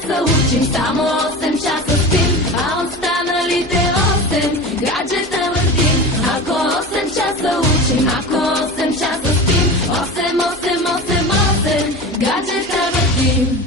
часа учим, само 8 часа спим, а останалите 8 гаджета въртим. Ако 8 часа учим, ако 8 часа спим, 8, 8, 8, 8 гаджета въртим.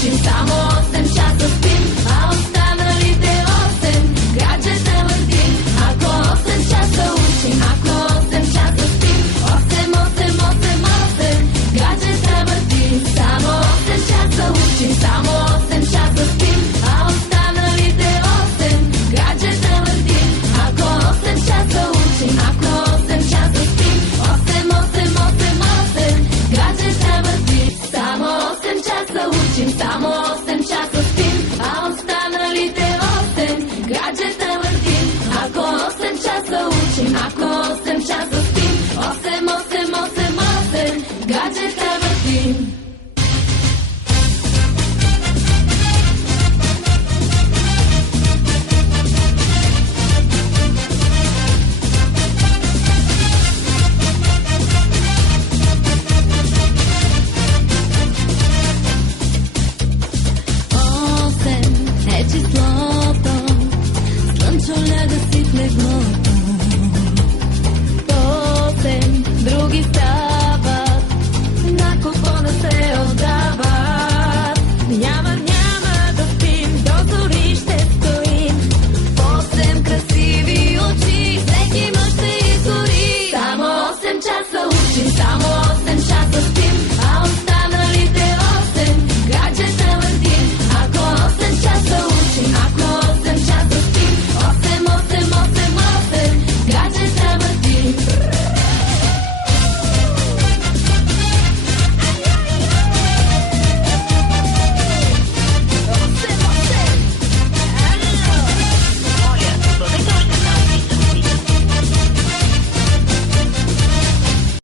учим, само 8 часа спим, а останалите 8 гаджета въртим. Ако 8 часа учим, ако 8 часа спим, 8, 8, 8, 8 гаджета въртим. Само 8 часа учим, само 8 часа спим, а останалите 8 гаджета въртим. Ако 8 часа учим, ако 8 часа спим, 8, 8, 8, 8 гаджета въртим. Само 8 часа учим, само